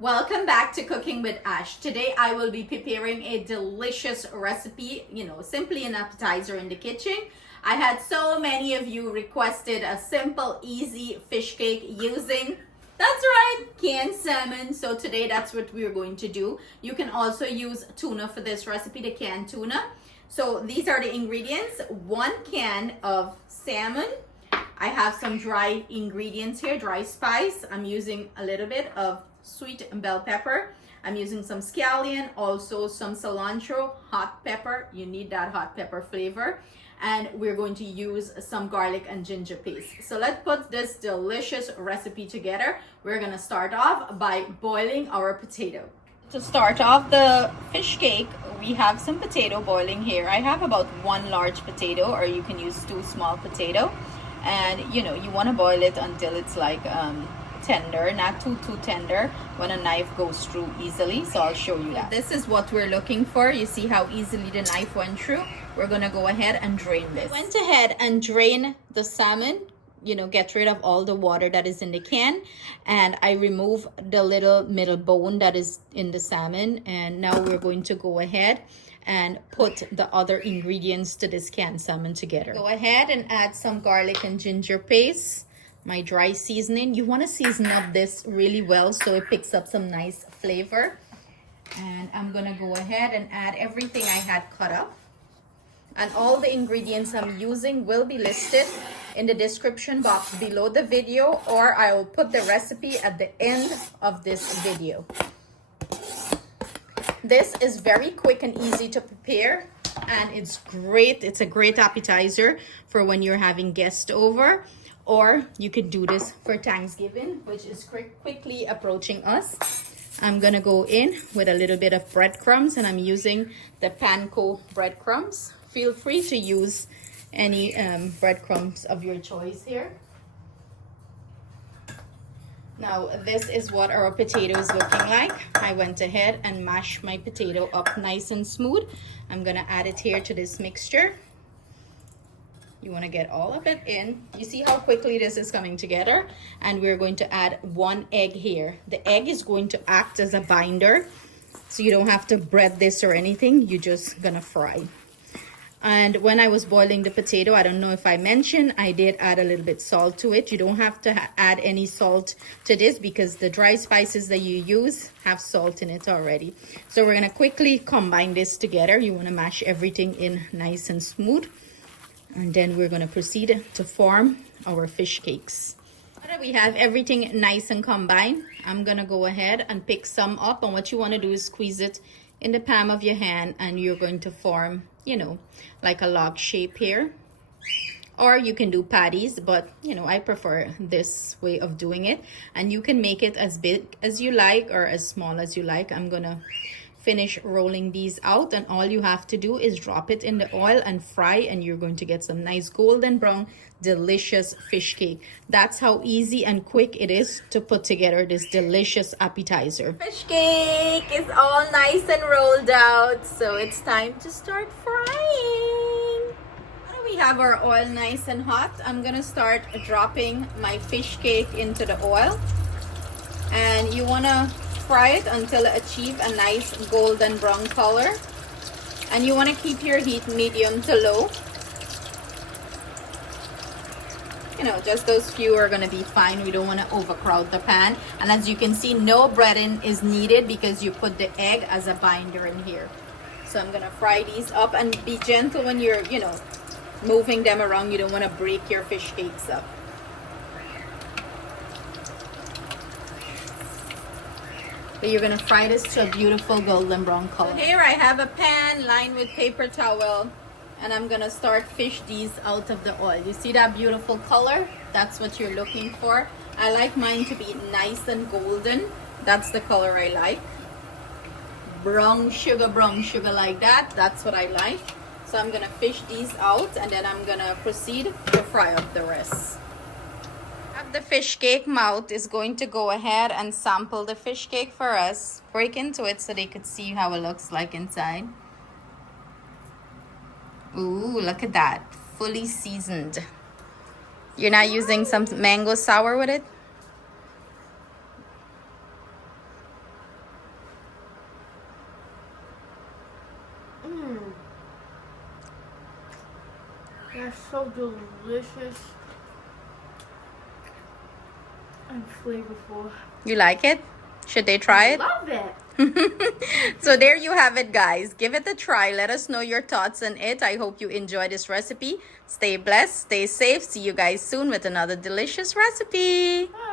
Welcome back to Cooking with Ash. Today I will be preparing a delicious recipe, simply an appetizer in the kitchen. I had so many of you requested a simple, easy fish cake using, that's right, canned salmon. So today that's what we're going to do. You can also use tuna for this recipe, the canned tuna. So these are the ingredients: 1 can of salmon. I have some dry ingredients here, dry spice. I'm using a little bit of sweet bell pepper. I'm using some scallion, also some cilantro, hot pepper. You need that hot pepper flavor. And we're going to use some garlic and ginger paste. So let's put this delicious recipe together. We're gonna start off by boiling our potato. To start off the fish cake, we have some potato boiling here. I have about 1 large potato, or you can use 2 small potato. And you want to boil it until it's like tender, not too tender, when a knife goes through easily. So I'll show you that. This is what we're looking for. You see how easily the knife went through. We're gonna go ahead and drain this. I went ahead and drain the salmon, get rid of all the water that is in the can, and I remove the little middle bone that is in the salmon. And now we're going to go ahead and put the other ingredients to this canned salmon together. Go ahead and add some garlic and ginger paste, my dry seasoning. You want to season up this really well so it picks up some nice flavor. And I'm gonna go ahead and add everything I had cut up. And all the ingredients I'm using will be listed in the description box below the video, or I will put the recipe at the end of this video. This is very quick and easy to prepare, and it's great. It's a great appetizer for when you're having guests over, or you could do this for Thanksgiving, which is quickly approaching us. I'm gonna go in with a little bit of breadcrumbs, and I'm using the panko breadcrumbs. Feel free to use any breadcrumbs of your choice here. Now, this is what our potato is looking like. I went ahead and mashed my potato up nice and smooth. I'm gonna add it here to this mixture. You wanna get all of it in. You see how quickly this is coming together? And we're going to add 1 egg here. The egg is going to act as a binder, so you don't have to bread this or anything. You're just gonna fry. And when I was boiling the potato, I don't know if I mentioned, I did add a little bit salt to it. You don't have to add any salt to this because the dry spices that you use have salt in it already. So we're gonna quickly combine this together. You wanna mash everything in nice and smooth. And then we're gonna proceed to form our fish cakes. Now that we have everything nice and combined, I'm gonna go ahead and pick some up. And what you wanna do is squeeze it in the palm of your hand, and you're going to form, like a log shape here. Or you can do patties, but I prefer this way of doing it. And you can make it as big as you like or as small as you like. I'm gonna finish rolling these out, and all you have to do is drop it in the oil and fry, and you're going to get some nice golden brown delicious fish cake. That's how easy and quick it is to put together this delicious appetizer. Fish cake is all nice and rolled out, so it's time to start frying. Now we have our oil nice and hot. I'm gonna start dropping my fish cake into the oil, and you wanna fry it until it achieves a nice golden brown color. And you want to keep your heat medium to low. Just those few are going to be fine. We don't want to overcrowd the pan. And as you can see, no breading is needed because you put the egg as a binder in here. So I'm going to fry these up, and be gentle when you're, moving them around. You don't want to break your fish cakes up. But you're gonna fry this to a beautiful golden brown color. So here I have a pan lined with paper towel, and I'm gonna start fish these out of the oil. You see that beautiful color? That's what you're looking for. I like mine to be nice and golden. That's the color I like. Brown sugar like that. That's what I like. So I'm gonna fish these out, and then I'm gonna proceed to fry up the rest. The fish cake mouth is going to go ahead and sample the fish cake for us. Break into it so they could see how it looks like inside. Ooh, look at that. Fully seasoned. You're not using some mango sour with it? are so delicious and flavorful. You like it? Should they try it? Love it. So there you have it, guys. Give it a try. Let us know your thoughts on it. I hope you enjoy this recipe. Stay blessed, stay safe. See you guys soon with another delicious recipe. Bye.